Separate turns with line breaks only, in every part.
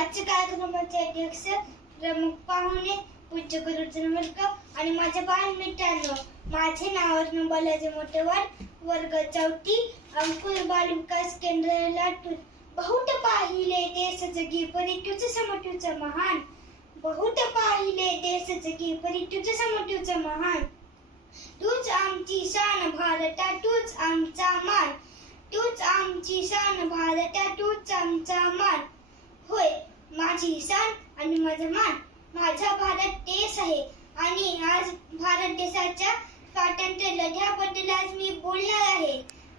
आजच्या कार्यक्रमाचे अध्यक्ष प्रमुख पाहुणे पूज्य गुरुजी नमस्कार आणि माझ्या बाल मित्रांनो माझे नाव अर्णव बालाजी मोठेवाड वर्ग चौथी अंकुर बाल विकास केंद्र लातूर. बहुत पाहिले देश जगी परी तुझ समटूच महान. बहुत पाहिले देश जगी परी तुझ समटूच महान. तूच आमची शान भारता तूच आमचा मान. तूच आमची शान भारता तूच आमचा मान. माझी शान आणि माझं मान. माझा भारत देश आहे. आणि आज भारत देशाच्या स्वातंत्र्य लढ्याबद्दल आज मी बोलणार आहे.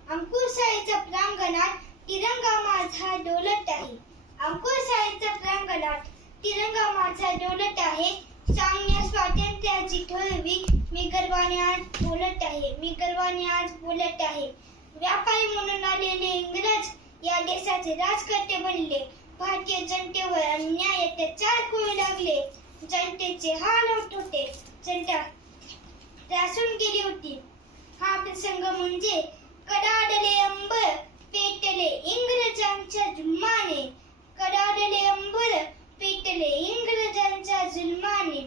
अंकुर शाळेच्या प्रांगणात तिरंगा माझा डोलत आहे. अंकुर शाळेच्या प्रांगणात तिरंगा माझा डोलत आहे. सांगण्या स्वातंत्र्याची ठरवी मी गर्वाने आज बोलत आहे. मी गर्वाने आज बोलत आहे. व्यापारी म्हणून आलेले इंग्रज या देशाचे राजकर्ते बनले. भारतीय जनतेवर अन्याय अत्याचार करू लागले. जनतेचे हाल होत होते. जनता त्रासून गेली होती. हा प्रसंग म्हणजे कडाडले अंबर पेटले इंग्रजांच्या जुम्माने कडाडले अंबर पेटले इंग्रजांच्या जुल्माने.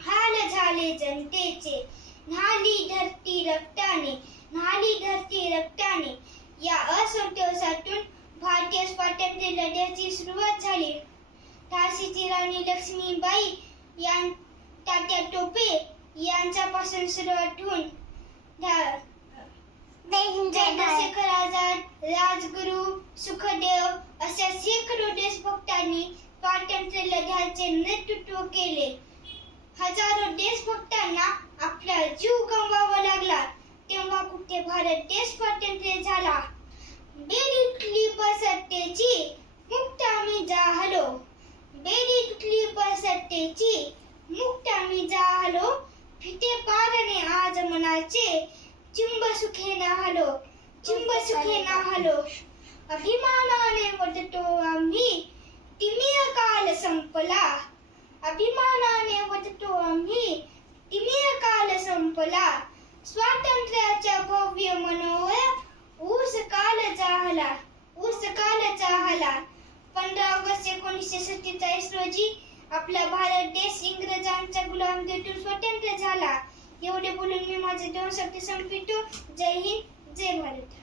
हाल झाले जनतेचे. न्हाली धरती रक्ताने. न्हाली धरती रक्ताने या असंतोषातून भारतीय स्वातंत्र्य लढ्याची सुरुवात झाली झाशीची राणी लक्ष्मीबाई यां तात्या टोपे यांच्यापासून सुरुवात होऊन चंद्रशेखर आझाद राजगुरू सुखदेव अशा शेकडो देशभक्तांनी स्वातंत्र्य लढ्याचे नेतृत्व केले. हजारो देशभक्तांना आपला जीव गमवावा लागला तेव्हा कुठे भारत देश स्वातंत्र्य झाला बेडी तुटली पर सत्तेची मुक्त आम्ही जाहलो बेडी तुटली पर सत्तेची मुक्त आम्ही जाहलो फिटे पारणे आज मनाचे चिंब सुखे नाहलो. चिंब सुखे नाहलो. अभिमानाने वदतो आम्ही. तिमिय काल संपला. अभिमानाने वदतो आम्ही. तिमिय काल संपला. स्वातंत्र्याच्या भव्य मनोहर ऊस काल चाहला. ऊस काल चाहला. पंधरा ऑगस्ट एकोणीसशे सत्तेचाळीस रोजी आपला भारत देश इंग्रजांच्या गुलामगिरीतून स्वतंत्र झाला. एवढे बोलून मी माझे दोन शब्द संपितो जय हिंद जय भारत.